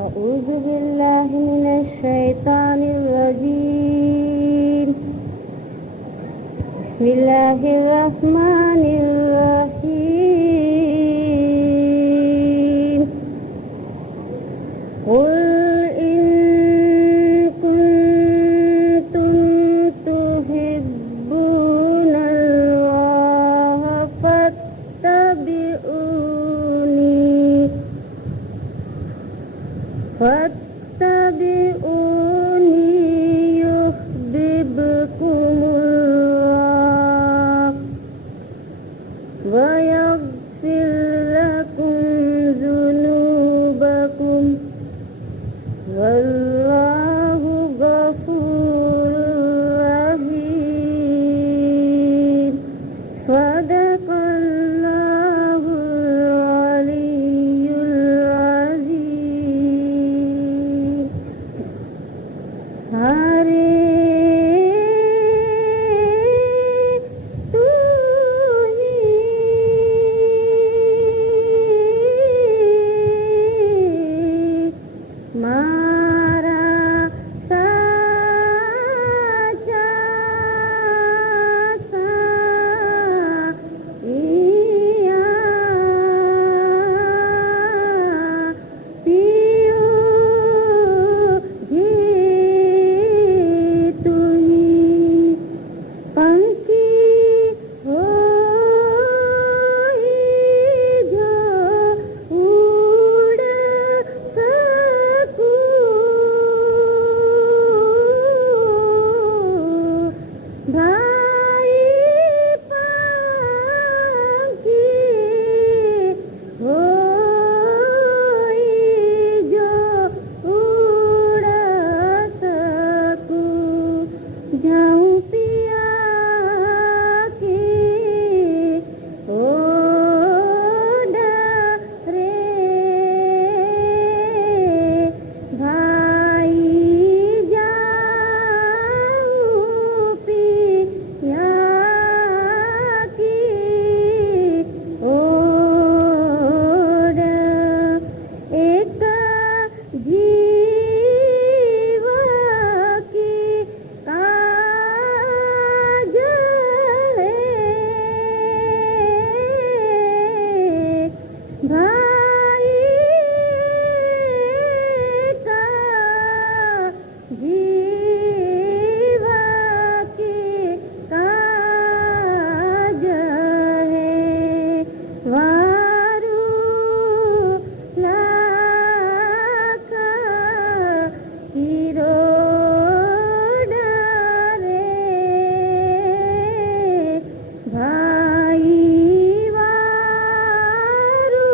أعوذ بالله من الشيطان الرجيم. بسم الله الرحمن الرحيم. قل إن كنتم تحبون الله فاتبعوني يحببكم الله ويغفر لكم ذنوبكم والله غفور رحيم. صدق الله العلي العظيم. ہرے تو ہی مارا سچا سایہ پیو جی تو ہی پنکھی ہوئی جو اڑ سکوں بھائی پنکھی ہوئی جو اڑ سکوں جاؤں پیا کی ڈرے بھائی جاؤں پیا کی ایک جیوا کی کاج ہے بھائی کا جیوا کی کاج ہے وارو لاکا ہیرو ڈرے بھائی وارو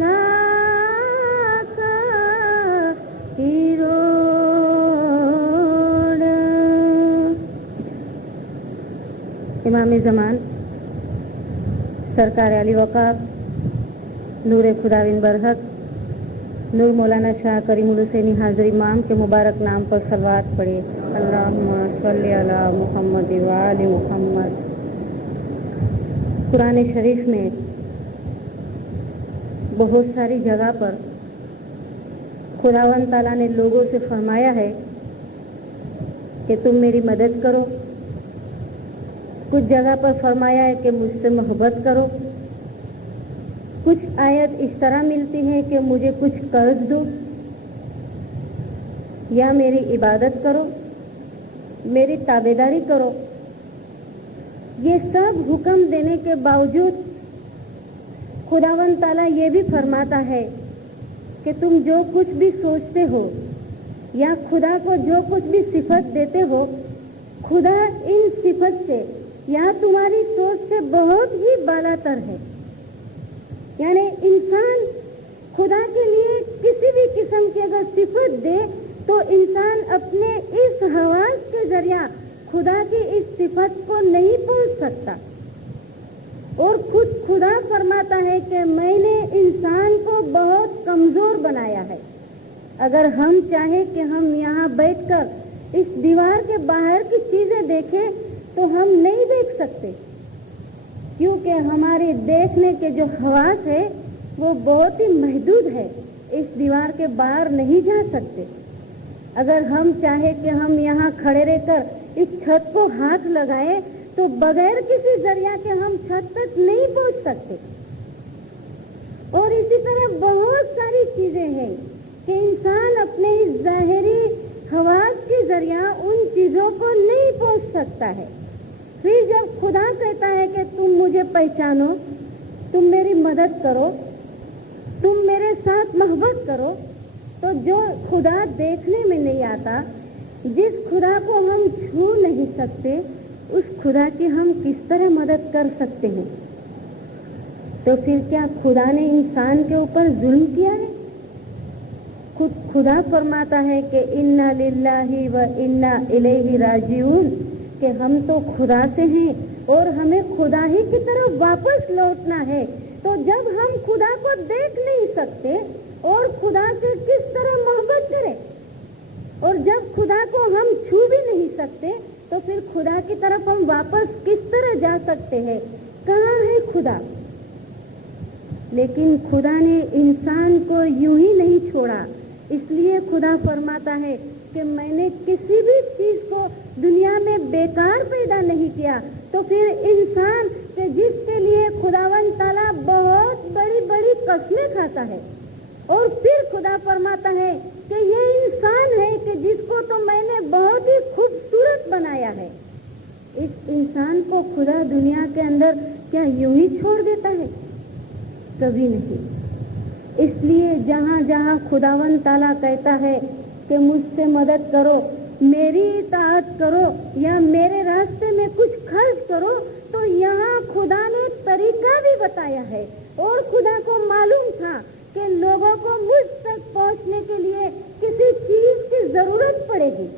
لاکا ہیرو امام زمان سرکار علی وقار نور خداوند برحق نور مولانا شاہ کریم الحسینی حاضر امام کے مبارک نام پر صلوات پڑھیے. اللہم صلی علی محمد وآل محمد. قرآن شریف میں بہت ساری جگہ پر خداوند تعالیٰ نے لوگوں سے فرمایا ہے کہ تم میری مدد کرو. کچھ جگہ پر فرمایا ہے کہ مجھ سے محبت کرو. کچھ آیت اس طرح ملتی ہیں کہ مجھے کچھ قرض دو یا میری عبادت کرو، میری تابعداری کرو. یہ سب حکم دینے کے باوجود خداوند تعالیٰ یہ بھی فرماتا ہے کہ تم جو کچھ بھی سوچتے ہو یا خدا کو جو کچھ بھی صفت دیتے ہو، خدا ان صفت سے یا تمہاری سوچ سے بہت ہی بالا تر ہے. یعنی انسان خدا کے لیے کسی بھی قسم کی اگر صفت دے تو انسان اپنے اس حواس کے ذریعہ خدا کی اس صفت کو نہیں پہنچ سکتا. اور خود خدا فرماتا ہے کہ میں نے انسان کو بہت کمزور بنایا ہے. اگر ہم چاہیں کہ ہم یہاں بیٹھ کر اس دیوار کے باہر کی چیزیں دیکھیں تو ہم نہیں دیکھ سکتے، کیونکہ ہمارے دیکھنے کے جو حواس ہے وہ بہت ہی محدود ہے. इस दीवार के बाहर नहीं जा सकते। अगर हम चाहे कि हम यहाँ खड़े रहकर इस छत को हाथ लगाएं तो बगैर किसी जरिया के हम छत तक नहीं पहुँच सकते। और इसी तरह बहुत सारी चीजें हैं कि इंसान अपने इस ज़ाहिरी हवास के जरिया उन चीजों को नहीं पहुँच सकता है। फिर जब खुदा कहता है कि तुम मुझे पहचानो, तुम मेरी मदद करो, तुम मेरे साथ मोहब्बत करो, तो जो खुदा देखने में नहीं आता, जिस खुदा को हम छू नहीं सकते, उस खुदा की हम किस तरह मदद कर सकते हैं? तो फिर क्या खुदा ने इंसान के ऊपर जुल्म किया है? खुदा फरमाता है कि इन्ना लिल्लाहि व इन्ना इलैहि राजिऊन, कि हम तो खुदा से हैं और हमें खुदा ही की तरफ वापस लौटना है। तो जब हम खुदा को देख नहीं सकते और खुदा से किस तरह मोहब्बत करें, और जब खुदा को हम छू भी नहीं सकते, तो फिर खुदा की तरफ हम वापस किस तरह जा सकते हैं? कहाँ है खुदा? लेकिन खुदा ने इंसान को यूं ही नहीं छोड़ा। इसलिए खुदा फरमाता है कि मैंने किसी भी चीज को दुनिया में बेकार पैदा नहीं किया। तो फिर इंसान के जिसके लिए खुदावंद ताला बहुत बड़ी बड़ी कस्में खाता है, और फिर खुदा फरमाता है कि ये इंसान है कि जिसको तो मैंने बहुत ही खूबसूरत बनाया है। इस इंसान को खुदा दुनिया के अंदर क्या यूं ही छोड़ देता है? कभी नहीं। इसलिए जहाँ जहाँ खुदावंद ताला कहता है कि मुझसे मदद करो, मेरी इताअत करो या मेरे रास्ते में कुछ खर्च करो, तो यहाँ खुदा ने तरीका भी बताया है। और खुदा को मालूम था कि लोगों को मुझ तक पहुँचने के लिए किसी चीज की जरूरत पड़ेगी।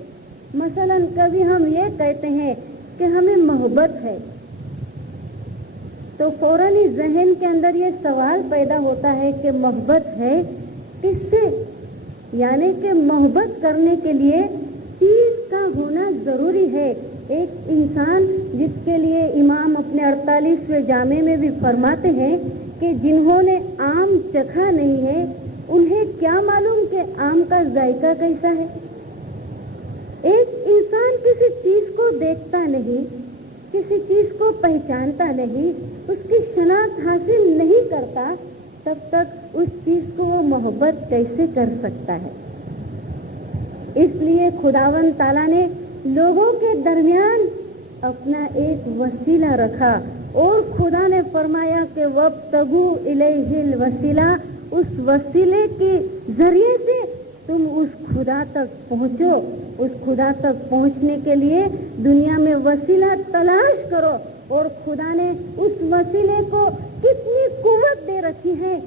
मसलन कभी हम ये कहते हैं कि हमें मोहब्बत है, तो फौरन ही जहन के अंदर ये सवाल पैदा होता है कि मोहब्बत है किससे? यानी कि मोहब्बत करने के लिए चीज का होना जरूरी है। एक इंसान जिसके लिए इमाम अपने 48वें जामे में भी फरमाते हैं कि जिन्होंने आम चखा नहीं है, उन्हें क्या मालूम कि आम का जायका कैसा है। एक इंसान किसी चीज को देखता नहीं, किसी चीज को पहचानता नहीं, उसकी शनाख्त हासिल नहीं करता, तब तक उस चीज को वो मोहब्बत कैसे कर सकता है? इसलिए खुदावंद ताला ने लोगों के दरमियान अपना एक वसीला रखा, और खुदा ने फरमाया कि वब्तगू इलैहिल वसीला, उस वसीले के जरिए से तुम उस खुदा तक पहुँचो। उस खुदा तक पहुँचने के लिए दुनिया में वसीला तलाश करो। और खुदा ने उस वसीले को कितनी कुव्वत दे रखी है,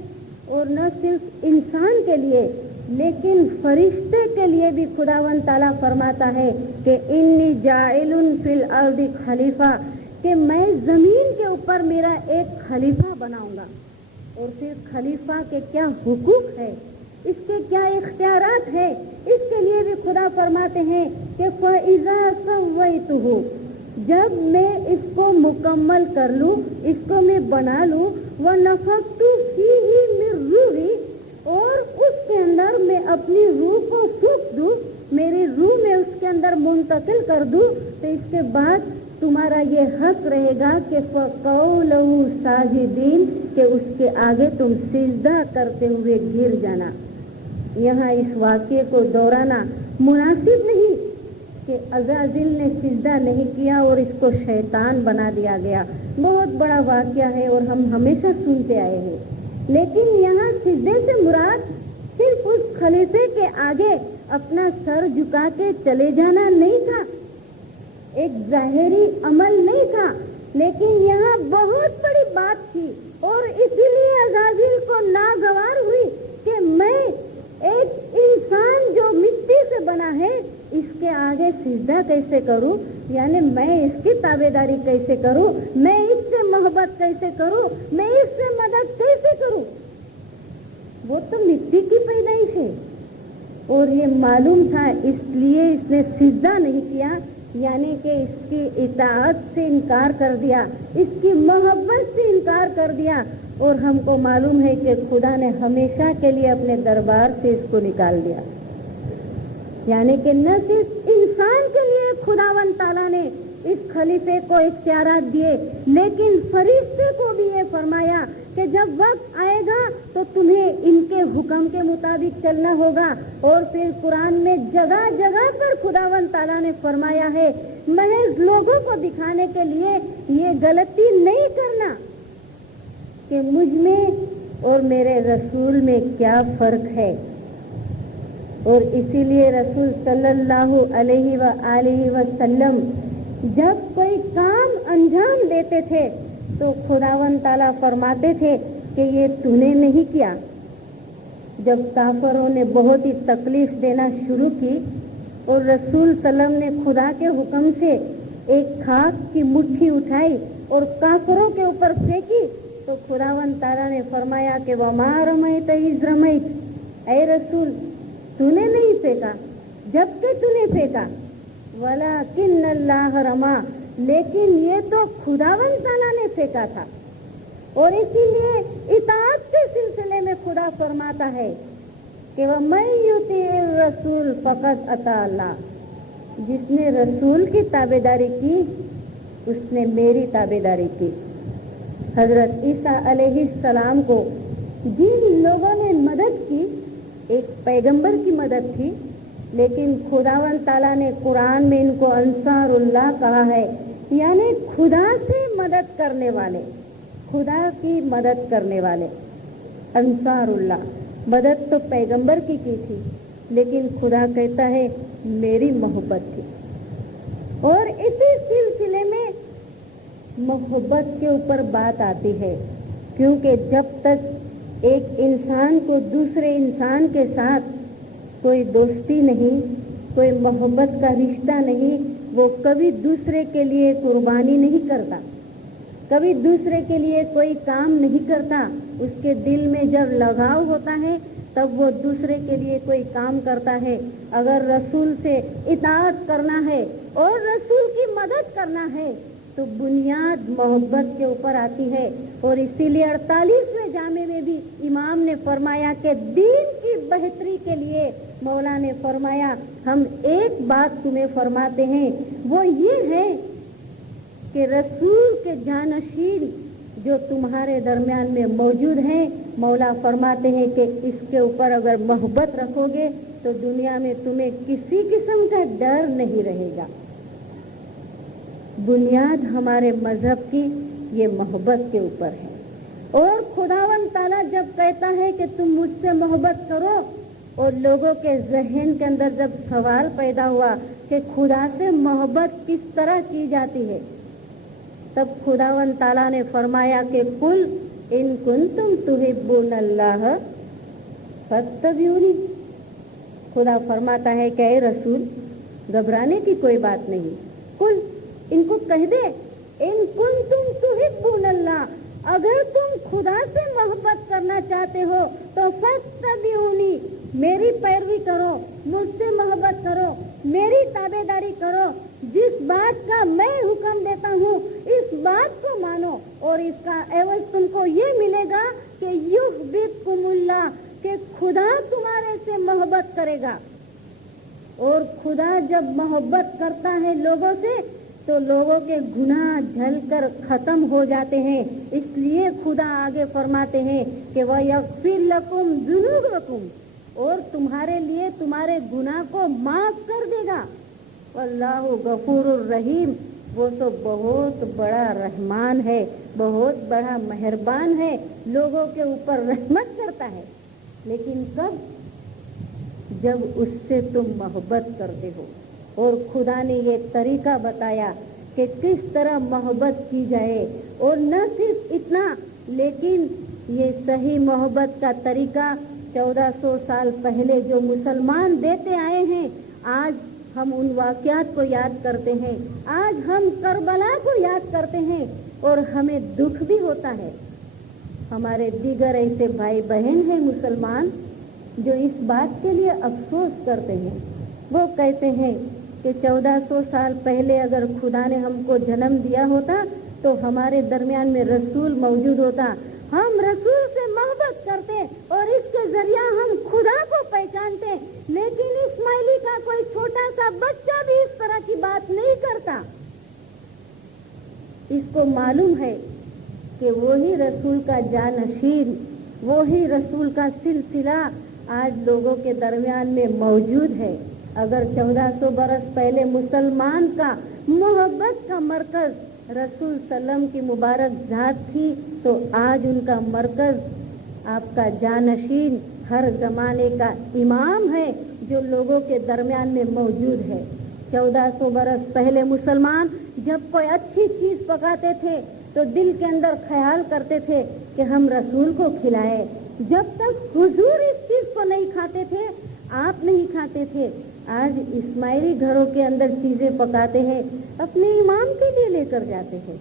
और न सिर्फ इंसान के लिए लेकिन फरिश्ते के लिए भी खुदावंद ताला फरमाता है कि इन्नी जाइलुन फिल अर्दी खलीफा, कि मैं जमीन के ऊपर मेरा एक खलीफा बनाऊंगा। और फिर खलीफा के क्या हुकूक है, इसके क्या इख्तियारात है, इसके लिए भी खुदा फरमाते हैं कि फ़इज़ा सव्वैतुहु, जब मैं इसको मुकम्मल कर लूँ, इसको मैं बना लूँ, व नफ़ख़्तु फ़ीही मिन रूही, और उसके अंदर मैं अपनी रूह को फूंक दूँ, मेरी रूह में उसके अंदर मुंतकिल कर दूँ, तो इसके बाद तुम्हारा ये हक रहेगा कि फ़क़ऊ लहू साजिदीन, कि उसके आगे तुम सिजदा करते हुए गिर जाना। यहाँ इस वाक्य को दोहराना मुनासिब नहीं कि अज़ाज़िल ने सिजदा नहीं किया और इसको शैतान बना दिया गया। बहुत बड़ा वाक्य है और हम हमेशा सुनते आए हैं, लेकिन यहाँ सिजदे से मुराद सिर्फ उस खलीफे के आगे अपना सर झुका के चले जाना नहीं था, एक ज़ाहिरी अमल नहीं था, लेकिन यहाँ बहुत बड़ी बात थी। और इसीलिए अज़ाज़िल को नागवार हुई कि मैं एक इंसान जो मिट्टी से बना है, इसके आगे सिजदा कैसे करूं, यानी मैं इसकी ताबेदारी कैसे करूं, मैं इससे मोहब्बत कैसे करूं, मैं इससे मदद कैसे करूं। वो तो मिट्टी की पैदाइश है, और ये मालूम था, इसलिए इसने सिजदा नहीं किया, यानी कि इसकी इताअत से इनकार कर दिया, इसकी मोहब्बत से इनकार कर दिया। और हमको मालूम है कि खुदा ने हमेशा के लिए अपने दरबार से इसको निकाल दिया। यानी कि न सिर्फ इंसान के लिए खुदावन ताला ने इस खलीफे को इख्तियारात दिए, लेकिन फरिश्ते को भी ये फरमाया कि जब वक्त आएगा तो तुम्हें इनके हुक्म के मुताबिक चलना होगा। और फिर कुरान में जगह जगह पर खुदावन ताला ने फरमाया है, महज लोगों को दिखाने के लिए ये गलती नहीं करना कि मुझ में और मेरे रसूल में क्या फर्क है। और इसीलिए रसूल सल्लल्लाहु अलैहि व आलिहि वसल्लम जब कोई काम अंजाम देते थे तो खुदावन ताला फरमाते थे कि ये तूने नहीं किया। जब काफरों ने बहुत ही तकलीफ देना शुरू की और रसूल सल्लम ने खुदा के हुक्म से एक खाक की मुट्ठी उठाई और काफरों के ऊपर फेंकी तो खुदावन ताला ने फरमाया कि वमा रमैत इज़ रमैत, ऐ रसूल तूने नहीं फेंका जबकि तूने फेंका, वलाकिन्नल्लाह रमा, लेकिन ये तो खुदावन ताला ने फेंका था। और इसीलिए इताअत के सिलसिले में खुदा फरमाता है कि वह मैं युतीर रसूल फकत अता अल्लाह, जिसने रसूल की ताबेदारी की उसने मेरी ताबेदारी की। हजरत ईसा अलैहिस्सलाम को जिन लोगों ने मदद की, एक पैगंबर की मदद थी, लेकिन खुदावन ताला ने कुरान में इनको अंसारुल्लाह कहा है, यानी खुदा से मदद करने वाले, खुदा की मदद करने वाले। अंसारुल्लाह, मदद तो पैगंबर की थी, लेकिन खुदा कहता है मेरी मोहब्बत थी। और इसी सिलसिले में मोहब्बत के ऊपर बात आती है, क्योंकि जब तक एक इंसान को दूसरे इंसान के साथ कोई दोस्ती नहीं, कोई मोहब्बत का रिश्ता नहीं, वो कभी दूसरे के लिए कुर्बानी नहीं करता, कभी दूसरे के लिए कोई काम नहीं करता। उसके दिल में जब लगाव होता है तब वो दूसरे के लिए कोई काम करता है। अगर रसूल से इताअत करना है और रसूल की मदद करना है तो बुनियाद मोहब्बत के ऊपर आती है। और इसीलिए 48वें जामे में भी इमाम ने फरमाया कि दीन की बेहतरी के लिए मौला ने फरमाया हम एक बात तुम्हें फरमाते हैं, वो ये है कि रसूल के जानशीन जो तुम्हारे दरमियान में मौजूद हैं, मौला फरमाते हैं कि इसके ऊपर अगर मोहब्बत रखोगे तो दुनिया में तुम्हें किसी किस्म का डर नहीं रहेगा। बुनियाद हमारे मजहब की ये मोहब्बत के ऊपर है। और खुदावन ताला जब कहता है कि तुम मुझसे मोहब्बत करो, और लोगों के जहन के अंदर जब सवाल पैदा हुआ कि खुदा से मोहब्बत किस तरह की जाती है, तब खुदावन ताला ने फरमाया कि कुल इन कुंतुम तुहिब्बुनल्लाह फत्तबिऊनी। खुदा फरमाता है कि ऐ रसूल घबराने की कोई बात नहीं, कुल इनको कह दे इन कुंतुम तुहिब्बुनल्लाह, अगर तुम खुदा से मोहब्बत करना चाहते हो तो फत्तबिऊनी, मेरी पैरवी करो, मुझसे मोहब्बत करो, मेरी ताबेदारी करो, जिस बात का मैं हुक्म देता हूँ इस बात को मानो, और इसका एवज तुमको ये मिलेगा कि युहब्बिकुमुल्लाह, कि खुदा तुम्हारे से मोहब्बत करेगा। और खुदा जब मोहब्बत करता है लोगों से तो लोगों के गुनाह झलकर खत्म हो जाते हैं। इसलिए खुदा आगे फरमाते हैं कि वह यग़फिर लकुम ज़ुनूबकुम, और तुम्हारे लिए तुम्हारे गुनाह को माफ कर देगा। वल्लाहु गफूरुर रहीम, वो तो बहुत बड़ा रहमान है, बहुत बड़ा मेहरबान है, लोगों के ऊपर रहमत करता है। लेकिन कब? जब उससे तुम मोहब्बत करते हो। और खुदा ने ये तरीका बताया कि किस तरह मोहब्बत की जाए। और न सिर्फ इतना, लेकिन ये सही मोहब्बत का तरीका 1400 साल पहले जो मुसलमान देते आए हैं, आज हम उन वाक़यात को याद करते हैं, आज हम करबला को याद करते हैं, और हमें दुख भी होता है। हमारे दीगर ऐसे भाई बहन हैं मुसलमान जो इस बात के लिए अफसोस करते हैं। वो कहते हैं कि 1400 साल पहले अगर खुदा ने हमको जन्म दिया होता तो हमारे दरमियान में रसूल मौजूद होता, हम रसूल से मोहब्बत करते और इसके जरिया हम खुदा को पहचानते, लेकिन इस्माइली का कोई छोटा सा बच्चा भी इस तरह की बात नहीं करता। इसको मालूम है कि वही रसूल का जानशीन, वही रसूल का सिलसिला आज लोगों के दरमियान में मौजूद है। अगर 1400 बरस पहले मुसलमान का मोहब्बत का मरकज रसूल सल्लम की मुबारक जात थी, तो आज उनका मरकज आपका जानशीन हर जमाने का इमाम है जो लोगों के दरमियान में मौजूद है। 1400 बरस पहले मुसलमान जब कोई अच्छी चीज पकाते थे तो दिल के अंदर ख्याल करते थे कि हम रसूल को खिलाए। जब तक हुजूर इस चीज को नहीं खाते थे, आप नहीं खाते थे। आज इस्माइली घरों के अंदर चीजें पकाते हैं, अपने इमाम के लिए लेकर जाते हैं।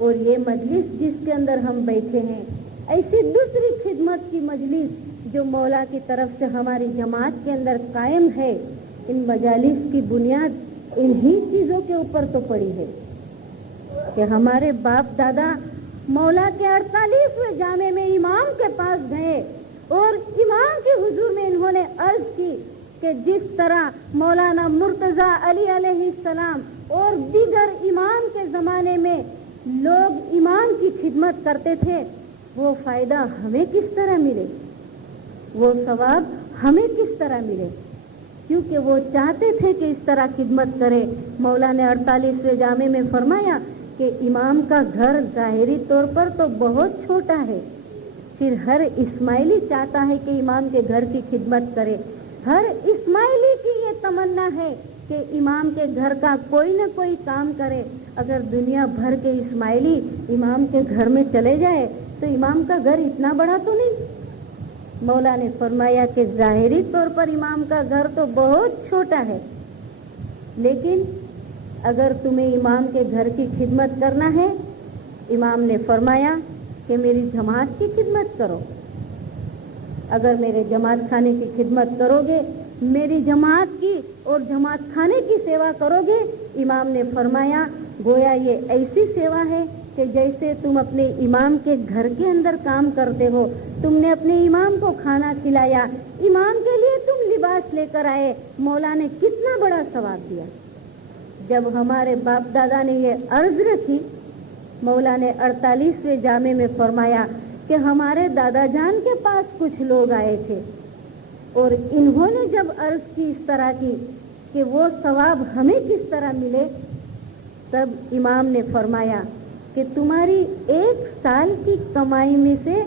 और ये मजलिस जिसके अंदर हम बैठे हैं, ऐसी दूसरी खिदमत की मजलिस जो मौला की तरफ से हमारी जमात के अंदर कायम है, इन मजालिस की बुनियाद इन्हीं चीजों के ऊपर तो पड़ी है कि हमारे बाप दादा मौला के 48वें जामे में इमाम के पास गए और इमाम के हुजूर में इन्होंने अर्ज की कि जिस तरह मौलाना मुर्तजा अली अलैहिस्सलाम और दीगर इमाम के ज़माने में लोग इमाम की खिदमत करते थे, वो फ़ायदा हमें किस तरह मिले, वो सवाब हमें किस तरह मिले, क्योंकि वो चाहते थे कि इस तरह खिदमत करें। मौला ने 48वें जामे में फरमाया कि इमाम का घर ज़ाहिरी तौर पर तो बहुत छोटा है, फिर हर इस्माइली चाहता है कि इमाम के घर की खिदमत करे। हर इस्माइली की ये तमन्ना है कि इमाम के घर का कोई न कोई काम करे। अगर दुनिया भर के इस्माइली इमाम के घर में चले जाए तो इमाम का घर इतना बड़ा तो नहीं। मौला ने फरमाया कि ज़ाहिरी तौर पर इमाम का घर तो बहुत छोटा है, लेकिन अगर तुम्हें इमाम के घर की खिदमत करना है, इमाम ने फरमाया कि मेरी जमात की खिदमत करो। अगर मेरे जमात खाने की खिदमत करोगे, मेरी जमात की और जमात खाने की सेवा करोगे, इमाम ने फरमाया गोया ये ऐसी सेवा है कि जैसे तुम अपने इमाम के घर के अंदर काम करते हो, तुमने अपने इमाम को खाना खिलाया, इमाम के लिए तुम लिबास लेकर आए, मौला ने कितना बड़ा सवाब दिया। जब हमारे बाप दादा ने ये अर्ज रखी, मौला ने 48वें जामे में फरमाया कि हमारे दादा जान के पास कुछ लोग आए थे और इन्होंने जब अर्ज की इस तरह की कि वो सवाब हमें किस तरह मिले, तब इमाम ने फरमाया कि तुम्हारी 1 साल की कमाई में से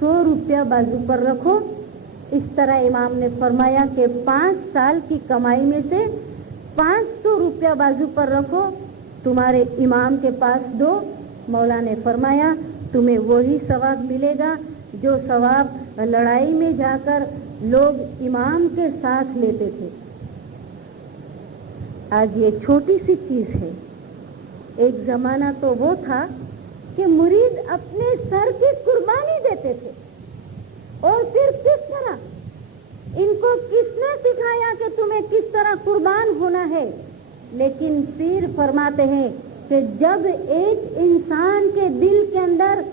100 रुपया बाजू पर रखो। इस तरह इमाम ने फरमाया कि 5 साल की कमाई में से 500 रुपया बाजू पर रखो, तुम्हारे इमाम के पास दो। मौला ने फरमाया तुम्हें वही सवाब मिलेगा जो सवाब लड़ाई में जाकर लोग इमाम के साथ लेते थे। आज ये छोटी सी चीज है। एक जमाना तो वो था कि मुरीद अपने सर की कुर्बानी देते थे, और फिर किस तरह इनको किसने सिखाया कि तुम्हें किस तरह कुर्बान होना है। लेकिन पीर फरमाते हैं कि जब एक इंसान के दिल के अंदर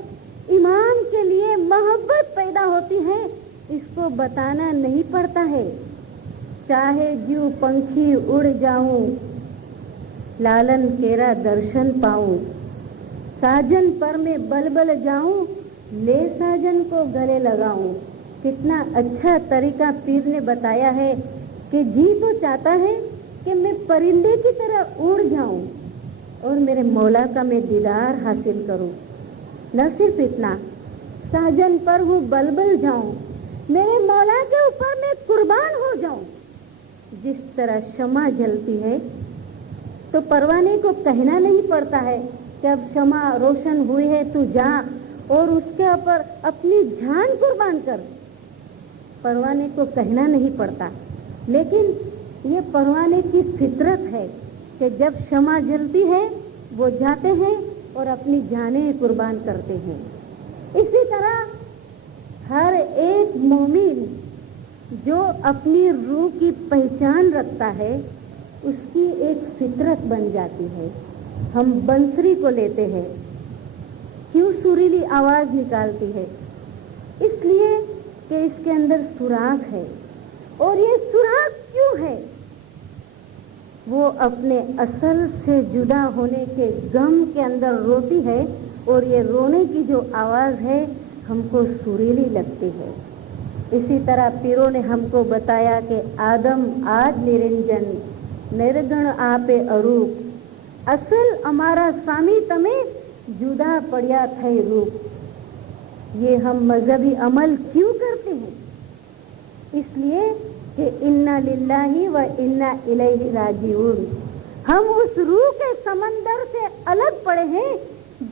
इमाम के लिए मोहब्बत पैदा होती है, इसको बताना नहीं पड़ता है। चाहे जीव पंखी उड़ जाऊं, लालन केरा दर्शन पाऊं, साजन पर में बलबल जाऊं, ले साजन को गले लगाऊं। कितना अच्छा तरीका पीर ने बताया है कि जी तो चाहता है कि मैं परिंदे की तरह उड़ जाऊं और मेरे मौला का मैं दीदार हासिल करूं। न सिर्फ इतना, साजन पर हूँ बलबल जाऊं, मेरे मौला के ऊपर मैं कुर्बान हो जाऊं। जिस तरह शमा जलती है तो परवाने को कहना नहीं पड़ता है कि अब शमा रोशन हुई है तू जा और उसके ऊपर अपनी जान कुर्बान कर। परवाने को कहना नहीं पड़ता, लेकिन ये परवाने की फितरत है कि जब शमा जलती है वो जाते हैं और अपनी जानें कुर्बान करते हैं। इसी तरह हर एक मोमिन जो अपनी रूह की पहचान रखता है, उसकी एक फितरत बन जाती है। हम बंसरी को लेते हैं, क्यों सुरीली आवाज निकालती है? इसलिए कि इसके अंदर सुराख है। और ये सुराख क्यों है? वो अपने असल से जुदा होने के गम के अंदर रोती है, और ये रोने की जो आवाज है हमको सुरीली लगती है। इसी तरह पीरों ने हमको बताया कि आदम आज निरंजन, निर्गुण आपे अरूप, असल हमारा सामी तमे जुदा पड़िया थे रूप। ये हम मजहबी अमल क्यों करते हैं? इसलिए कि इन्ना लिल्लाही व इन्ना इलैहि राजिऊन। हम उस रूह के समंदर से अलग पड़े हैं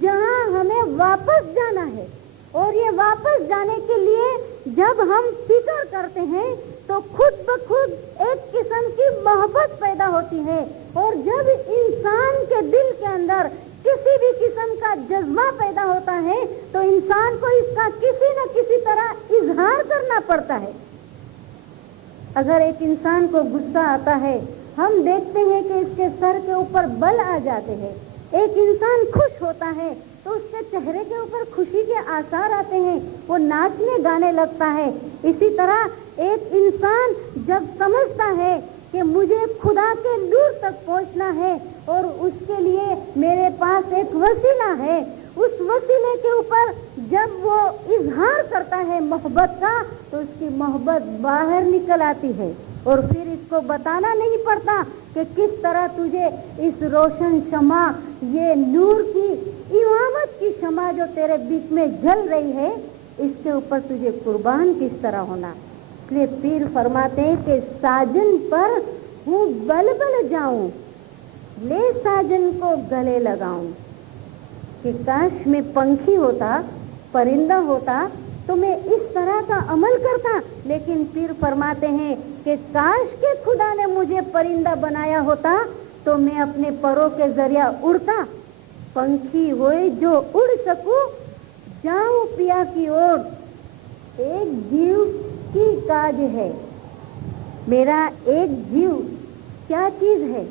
जहां हमें वापस जाना है। और ये वापस जाने के लिए जब हम फिक्र करते हैं तो खुद ब खुद एक किस्म की मोहब्बत पैदा होती है। और जब इंसान के दिल के अंदर किसी भी किस्म का जज्बा पैदा होता है तो इंसान को इसका किसी न किसी तरह इजहार करना पड़ता है। अगर एक इंसान को गुस्सा आता है, हम देखते हैं कि इसके सर के ऊपर बल आ जाते हैं। एक इंसान खुश होता है तो उसके चेहरे के ऊपर खुशी के आसार आते हैं, वो नाचने गाने लगता है। इसी तरह एक इंसान जब समझता है कि मुझे खुदा के दूर तक पहुंचना है और उसके लिए मेरे पास एक वसीला है, उस वसीले के ऊपर जब वो इजहार करता है मोहब्बत का, तो उसकी मोहब्बत बाहर निकल आती है। और फिर इसको बताना नहीं पड़ता कि किस तरह तुझे इस रोशन शमा, ये नूर की इमामत की शमा जो तेरे बीच में जल रही है, इसके ऊपर तुझे कुर्बान किस तरह होना। इसलिए पीर फरमाते हैं कि साजन पर हूँ बल बल जाऊं, ले साजन को गले लगाऊं। कि काश मैं पंखी होता, परिंदा होता तो मैं इस तरह का अमल करता। लेकिन पीर फरमाते हैं कि काश के खुदा ने मुझे परिंदा बनाया होता तो मैं अपने परों के जरिया उड़ता। पंखी होए जो उड़ सकूं, जाऊं पिया की ओर, एक जीव की काज है। मेरा एक जीव क्या चीज है?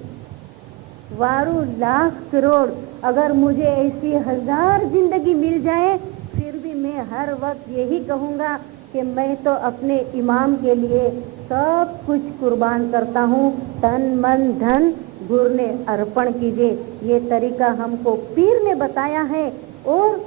वारू लाख करोड़। अगर मुझे ऐसी 1000 जिंदगी मिल जाए फिर भी मैं हर वक्त यही कहूँगा कि मैं तो अपने इमाम के लिए सब कुछ कुर्बान करता हूँ। तन मन धन गुर ने अर्पण कीजिए। ये तरीका हमको पीर ने बताया है। और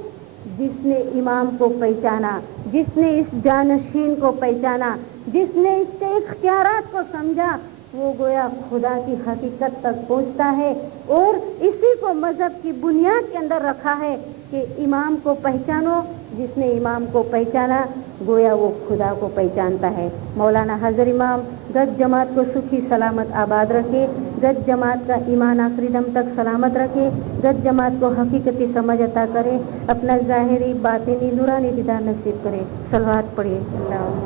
जिसने इमाम को पहचाना, जिसने इस जानशीन को पहचाना, जिसने इसके इख्तियारात को समझा, वो गोया खुदा की हकीकत तक पहुंचता है। और इसी को मजहब की बुनियाद के अंदर रखा है कि इमाम को पहचानो। जिसने इमाम को पहचाना गोया वो खुदा को पहचानता है। मौलाना हजर इमाम गज जमात को सुखी सलामत आबाद रखे, गज जमात का ईमान आखिरी दम तक सलामत रखे, गज जमात को हकीकती समझ अता करे, अपना ज़ाहिरी बातिनी नूरानी दीदार नसीब करे। सलवात पढ़िए। अल्लाह